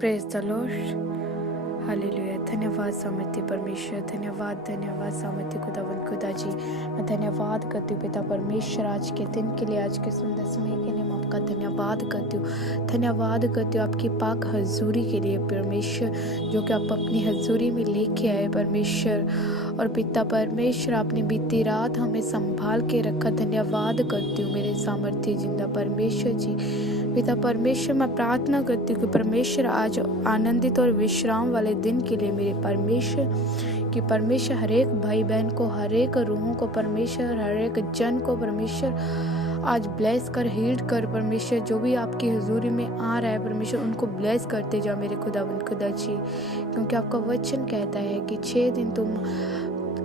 Praise the Lord, hallelujah. धन्यवाद सामर्थ्य परमेश्वर, धन्यवाद धन्यवाद सामर्थ्य खुदावंद खुदा जी। मैं धन्यवाद करती हूँ पिता परमेश्वर आज के दिन के लिए, आज के सुंदर समय के लिए मैं आपका धन्यवाद करती हूँ। धन्यवाद करती हूँ आपकी पाक हजूरी के लिए परमेश्वर, जो कि आप अपनी हजूरी में लेके आए परमेश्वर। और पिता परमेश्वर, आपने बीती रात हमें संभाल के रखा। धन्यवाद करती हूँ मेरे सामर्थ्य जिंदा परमेश्वर जी। पिता परमेश्वर, मैं प्रार्थना करती हूँ कि परमेश्वर आज आनंदित और विश्राम वाले दिन के लिए मेरे परमेश्वर कि परमेश्वर हर एक भाई बहन को, हर एक रूहों को परमेश्वर, हर एक जन को परमेश्वर आज ब्लेस कर, हील कर परमेश्वर। जो भी आपकी हजूरी में आ रहा है परमेश्वर, उनको ब्लेस करते जाओ मेरे खुदावंद खुदा जी। क्योंकि आपका वचन कहता है कि 6 दिन तुम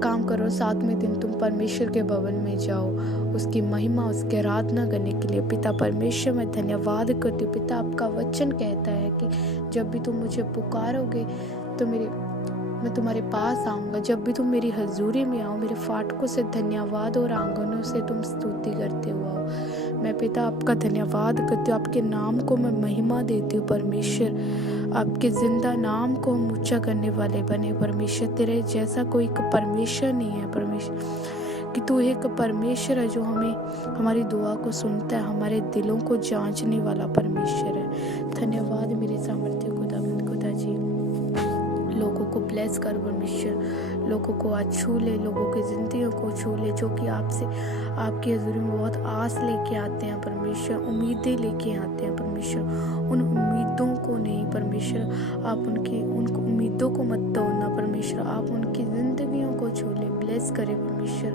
काम करो, 7वें दिन तुम परमेश्वर के भवन में जाओ उसकी महिमा, उसकी आराधना करने के लिए। पिता परमेश्वर, मैं धन्यवाद करती हूँ। पिता, आपका वचन कहता है कि जब भी तुम मुझे पुकारोगे तो मैं तुम्हारे पास आऊँगा। जब भी तुम मेरी हजूरी में आओ, मेरे फाटकों से धन्यवाद और आंगनों से तुम स्तुति करते हो आओ। मैं पिता आपका धन्यवाद करती हूँ, आपके नाम को मैं महिमा देती हूँ परमेश्वर। आपके जिंदा नाम को हम ऊंचा करने वाले बने परमेश्वर। तेरे जैसा कोई परमेश्वर नहीं है परमेश्वर, कि तू एक परमेश्वर है जो हमें हमारी दुआ को सुनता है, हमारे दिलों को जांचने वाला परमेश्वर है। धन्यवाद मेरे सामर्थ्य खुदा जी। लोगों को ब्लेस कर परमेश्वर, लोगों को आज छू ले, लोगों की जिंदगियों को छू ले, जो कि आपसे आपकी हजूरी में बहुत आस लेके आते हैं परमेश्वर, उम्मीदें लेके आते हैं परमेश्वर। उन उम्मीदों को नहीं परमेश्वर, आप उन उम्मीदों को मत तोड़ना परमेश्वर। आप उनकी जिंदगियों को छू ले, ब्लेस करें परमेश्वर।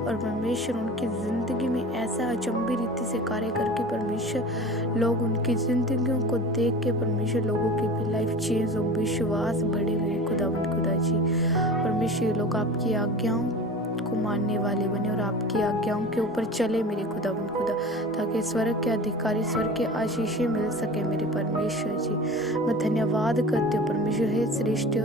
और परमेश्वर उनकी ज़िंदगी में ऐसा अचंभी रीति से कार्य करके परमेश्वर, लोग उनकी ज़िंदगियों को देख के परमेश्वर, लोगों की भी लाइफ चेंज हो, विश्वास बढ़े मेरे खुदावंद खुदा जी। परमेश्वर, लोग आपकी आज्ञाओं को मानने वाले बने और आपकी आज्ञाओं के ऊपर चले मेरे खुदावंद खुदा, ताकि स्वर्ग के अधिकारी, स्वर्ग के आशीषें मिल सके मेरे परमेश्वर जी। मैं धन्यवाद करती हूँ परमेश्वर। हे सृष्टि,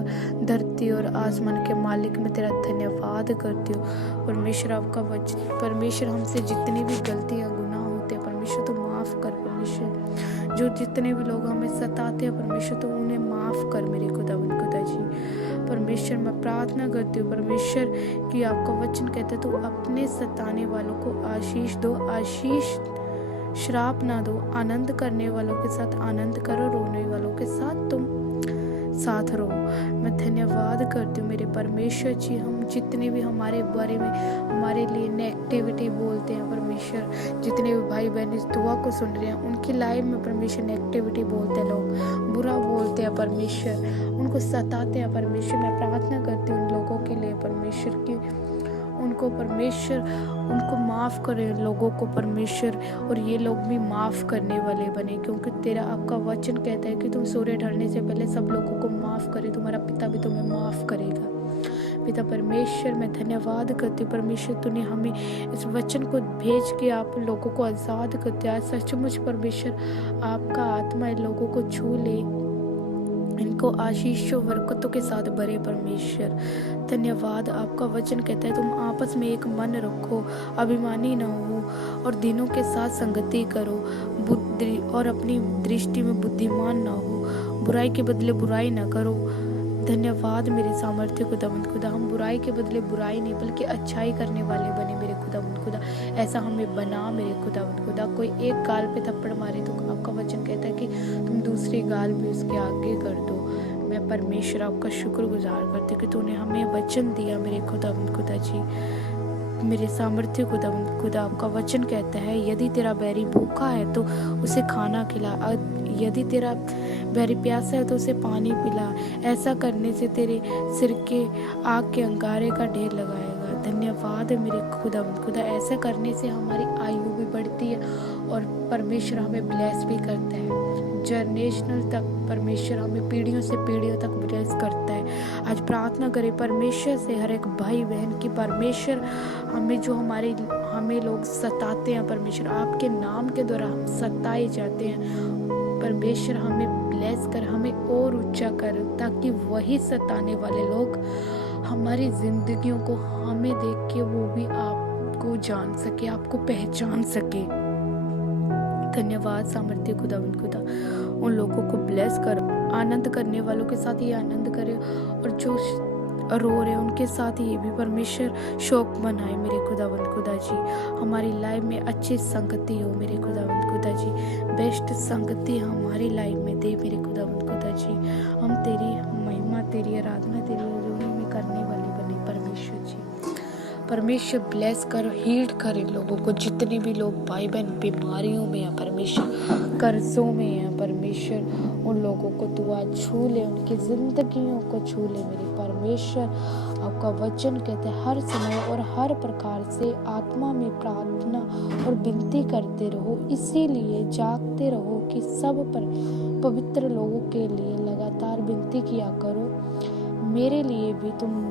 धरती और आसमान के मालिक, मैं तेरा धन्यवाद करती हूँ परमेश्वर। आपका वचन परमेश्वर, हमसे जितनी भी गलतियाँ गुनाह होते हैं परमेश्वर तो माफ़ कर परमेश्वर। जो जितने भी लोग हमें सताते हैं परमेश्वर तो उन्हें माफ़ कर मेरे खुदावंद खुदा जी। परमेश्वर, मैं प्रार्थना करती हूँ परमेश्वर कि आपका वचन कहता है तो अपने सताने वालों को आशीष दो, आशीष श्राप ना दो। आनंद करने वालों के साथ आनंद करो, रोने वालों के साथ तुम साथ रहो। मैं धन्यवाद करती हूँ मेरे परमेश्वर जी। हम जितने भी हमारे बारे में, हमारे लिए नेगेटिविटी बोलते हैं परमेश्वर, जितने भी भाई बहन इस दुआ को सुन रहे हैं, उनकी लाइफ में परमेश्वर नेगेटिविटी बोलते हैं, लोग बुरा बोलते हैं परमेश्वर, उनको सताते हैं परमेश्वर। मैं प्रार्थना करती हूँ उन लोगों के लिए परमेश्वर की उनको परमेश्वर उनको माफ़ करे, लोगों को परमेश्वर, और ये लोग भी माफ़ करने वाले बने। क्योंकि तेरा आपका वचन कहता है कि तुम सूर्य ढलने से पहले सब लोगों को माफ़ करे, तुम्हारा पिता भी तुम्हें माफ़ करेगा। पिता परमेश्वर, मैं धन्यवाद करती हूँ परमेश्वर, तूने हमें इस वचन को भेज के आप लोगों को आज़ाद करते हैं। सचमुच परमेश्वर, आपका आत्मा इन लोगों को छू ले, इनको आशीषों बरकतों के साथ भरे परमेश्वर। धन्यवाद। आपका वचन कहता है तुम आपस में एक मन रखो, अभिमानी न हो और दिनों के साथ संगति करो, बुद्धि और अपनी दृष्टि में बुद्धिमान न हो, बुराई के बदले बुराई न करो। धन्यवाद मेरे सामर्थ्य खुदावंद खुदा। हम बुराई के बदले बुराई नहीं बल्कि अच्छाई करने वाले बने मेरे खुदावंद खुदा। ऐसा हमें बना मेरे खुदावंद खुदा। कोई एक गाल पे थप्पड़ मारे तो आपका वचन कहता है कि तुम दूसरी गाल भी उसके आगे कर दो। मैं परमेश्वर आपका शुक्रगुजार करती हूँ कि तूने हमें वचन दिया मेरे खुदावंद खुदा जी। मेरे सामर्थ्य खुदावंद खुदा, आपका वचन कहता है यदि तेरा बैरी भूखा है तो उसे खाना खिला, यदि तेरा बैरी प्यासा है तो उसे पानी पिला। ऐसा करने से तेरे सिर के आग के अंगारे का ढेर लगाएगा। धन्यवाद मेरे खुदावंद खुदा। ऐसा करने से हमारी आयु भी बढ़ती है और परमेश्वर हमें ब्लेस भी करता है। जनरेशनल तक परमेश्वर हमें पीढ़ियों से पीढ़ियों तक ब्लेस करता है। आज प्रार्थना करें परमेश्वर से हर एक भाई बहन की, परमेश्वर हमें लोग सताते हैं परमेश्वर, आपके नाम के द्वारा हम सताए जाते हैं परमेश्वर, हमें ब्लेस कर, हमें और ऊंचा कर, ताकि वही सताने वाले लोग हमारी जिंदगियों को हमें देख के वो भी आपको जान सके, आपको पहचान सके। धन्यवाद सामर्थ्य खुदावंद खुदा। उन लोगों को ब्लेस कर, आनंद करने वालों के साथ ये आनंद करे, और जो रो रहे हैं उनके साथ ये भी परमेश्वर शोक मनाए मेरे खुदावंद खुदा जी। हमारी लाइफ में अच्छी संगति हो मेरे खुदावंद खुदा जी, बेस्ट संगति हमारी लाइफ में दे मेरे खुदावंद खुदा जी। हम तेरी महिमा, तेरी आराधना, तेरी हजूरी में करने वाले बने परमेश्वर जी। परमेश्वर ब्लेस कर, हील करे लोगों को, जितने भी लोग भाई बहन बीमारियों में हैं परमेश्वर, कर्जों में हैं परमेश्वर, उन लोगों को तू आज छू ले, उनकी जिंदगियों को छू ले मेरे परमेश्वर। आपका वचन कहते हैं हर समय और हर प्रकार से आत्मा में प्रार्थना और विनती करते रहो, इसीलिए जागते रहो कि सब पर पवित्र लोगों के लिए लगातार विनती किया करो। मेरे लिए भी तुम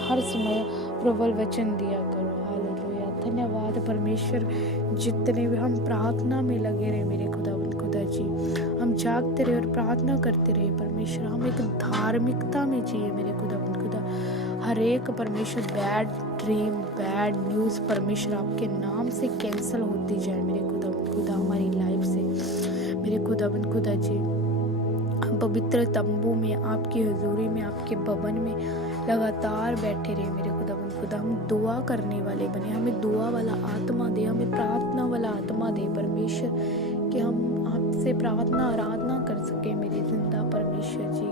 हर समय प्रबल वचन दिया करो। हालेलुया, धन्यवाद परमेश्वर। जितने भी हम प्रार्थना में लगे रहे मेरे खुदावंद खुदा जी, हम जागते रहे और प्रार्थना करते रहे परमेश्वर। हम एक धार्मिकता में जिए मेरे खुदावंद खुदा। हर एक परमेश्वर बैड ड्रीम, बैड न्यूज़ परमेश्वर आपके नाम से कैंसिल होती जाए मेरे खुदावंद खुदा हमारी लाइफ से मेरे खुदावंद खुदा जी। हम पवित्र तंबू में, आपकी हजूरी में, आपके भवन में लगातार बैठे रहे मेरे खुदावंद खुदा। हम दुआ करने वाले बने, हमें दुआ वाला आत्मा दे, हमें प्रार्थना वाला आत्मा दे परमेश्वर, कि हम आपसे प्रार्थना आराधना कर सके मेरे जिंदा परमेश्वर जी।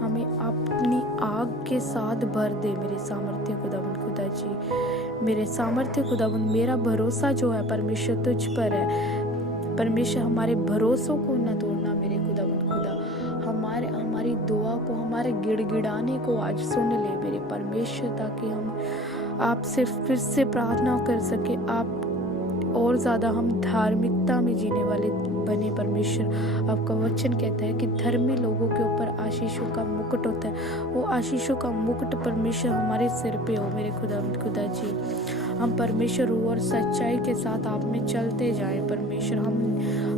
हमें अपनी आग के साथ भर दे मेरे सामर्थ्य खुदावंद खुदा जी। मेरे सामर्थ्य खुदावंद, मेरा भरोसा जो है परमेश्वर तुझ पर है परमेश्वर। हमारे भरोसों को न तोड़ना मेरे खुदावंद खुदा। हमारी दुआ को, हमारे गिड़गिड़ाने को आज सुन ले मेरे परमेश्वर, ताकि हम आपसे फिर से प्रार्थना कर सके। आप और ज़्यादा हम धार्मिकता में जीने वाले बने परमेश्वर। आपका वचन कहता है कि धर्मी लोगों के ऊपर आशीषों का मुकुट होता है, वो आशीषों का मुकुट परमेश्वर हमारे सिर पे हो मेरे खुदा जी। हम परमेश्वर हो और सच्चाई के साथ आप में चलते जाएं परमेश्वर।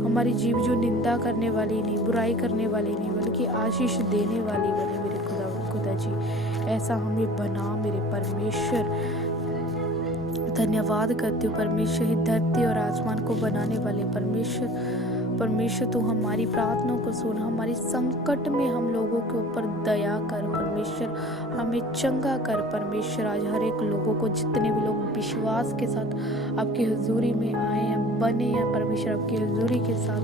हमारी जीव जो निंदा करने वाली नहीं, बुराई करने वाली नहीं, बल्कि आशीष देने वाली बने मेरे खुदा जी। ऐसा हमें बना मेरे परमेश्वर। धन्यवाद करती हूँ परमेश्वर, ही धरती और आसमान को बनाने वाले परमेश्वर तू हमारी प्रार्थना को सुन। हमारी संकट में हम लोगों के ऊपर दया कर परमेश्वर, हमें चंगा कर परमेश्वर। आज हर एक लोगों को, जितने भी लोग विश्वास के साथ आपकी हजूरी में आए हैं, बने हैं परमेश्वर, आपकी हजूरी के साथ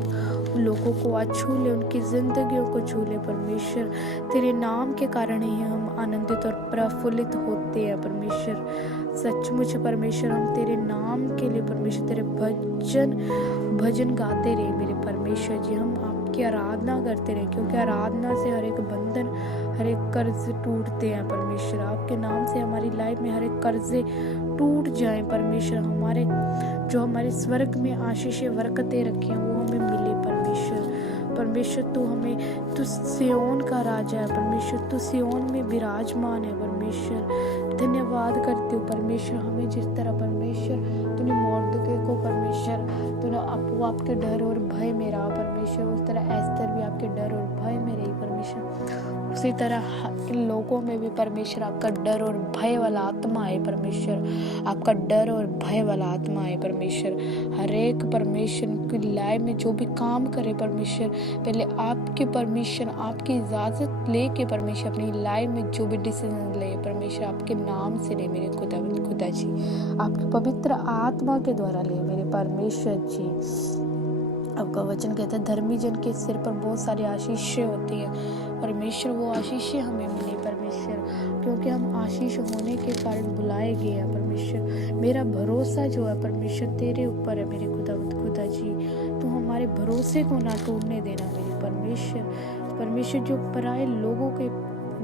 उन लोगों को आज छू ले, उनकी जिंदगियों को छू ले परमेश्वर। तेरे नाम के कारण ही हम आनंदित और प्रफुल्लित होते हैं परमेश्वर। सचमुच परमेश्वर, हम तेरे नाम के लिए परमेश्वर तेरे भजन गाते रहे मेरे परमेश्वर जी। हम आपकी आराधना करते रहे, क्योंकि आराधना से हर एक बंधन, हर एक कर्ज टूटते हैं परमेश्वर। आपके नाम से हमारी लाइफ में हर एक कर्जे टूट जाएं परमेश्वर। हमारे स्वर्ग में आशीष बरकतें रखी हैं वो हमें मिले परमेश्वर। तू सियोन का राजा है परमेश्वर, तू सियोन में विराजमान है परमेश्वर। धन्यवाद करती हूँ परमेश्वर, हमें जिस तरह परमेश्वर तूने मोर्दके को परमेश्वर तूने आपके डर और भय में रहा परमेश्वर, उस तरह एस्तर भी आपके डर और भय में रही परमेश्वर। उसी तरह इन लोगों में भी परमेश्वर आपका डर और भय वाला आत्मा है परमेश्वर, आपका डर और भय वाला आत्मा है परमेश्वर। हर एक परमेश्वर की लाइफ में जो भी काम करे परमेश्वर, पहले आपके परमेश्वर आपकी इजाज़त लेके परमेश्वर अपनी लाइफ में जो भी डिसीजन ले परमेश्वर आपके नाम से ले मेरे खुदा जी, आपके पवित्र आत्मा के द्वारा ले मेरे परमेश्वर जी। आपका वचन कहता है धर्मी जन के सिर पर बहुत सारी आशीषें होती हैं परमेश्वर, वो आशीषें हमें मिले परमेश्वर, क्योंकि हम आशीष होने के कारण बुलाए गए हैं परमेश्वर। मेरा भरोसा जो है परमेश्वर तेरे ऊपर है मेरे खुदा जी। तू हमारे भरोसे को ना टूटने देना मेरे परमेश्वर। जो पराए लोगों के,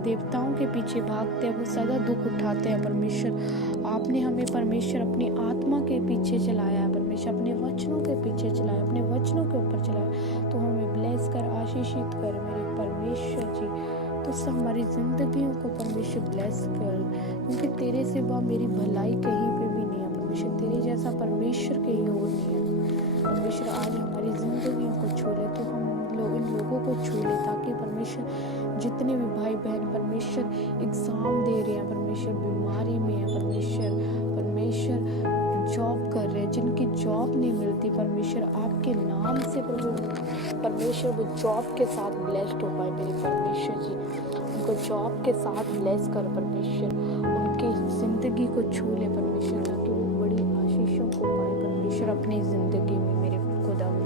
देवताओं के पीछे भागते हैं वो सदा दुख उठाते हैं परमेश्वर। आपने हमें परमेश्वर अपनी आत्मा के पीछे चलाया है परमेश्वर, अपने वचनों के पीछे चलाया, अपने वचनों के ऊपर चलाया। तो हमें ब्लेस कर, आशीषित कर मेरे परमेश्वर जी। तो हमारी जिंदगियों को परमेश्वर ब्लेस कर, क्योंकि तेरे सिवा मेरी भलाई कहीं पे भी नहीं है परमेश्वर, तेरे जैसा परमेश्वर कहीं और नहीं है परमेश्वर। आज हमारी जिंदगियों को छू ले, तो हम इन लोगों को छू ले, ताकि परमेश्वर जितने भी भाई बहन परमेश्वर एग्जाम दे रहे हैं परमेश्वर, बीमारी में है परमेश्वर, जॉब कर रहे हैं, जिनकी जॉब नहीं मिलती परमेश्वर आपके नाम से प्रभु परमेश्वर वो जॉब के साथ ब्लेस्ड हो पाए मेरे परमेश्वर जी। उनको जॉब के साथ ब्लेस कर परमेश्वर, उनकी ज़िंदगी को छू ले परमेश्वर, ताकि वो बड़ी आशीषों को पाए परमेश्वर अपनी ज़िंदगी में मेरे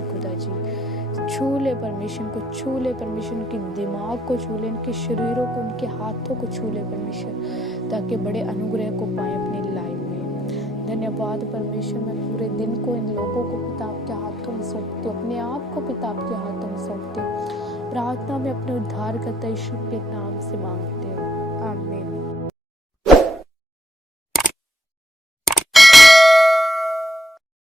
खुदा जी। छू ले परमेश्वर को, छू ले परमेश्वर, उनके दिमाग को छू ले, उनके शरीरों को, उनके हाथों को छू ले परमेश्वर, ताकि बड़े अनुग्रह को पाए अपनी लाइफ में। धन्यवाद परमेश्वर, मैं पूरे दिन को इन लोगों को पिता के हाथों में सौंपती हूँ, अपने आप को पिता के हाथों में सौंपती हूँ। प्रार्थना में अपने उद्धारकर्ता यीशु के नाम से मांगते हैं, आमीन।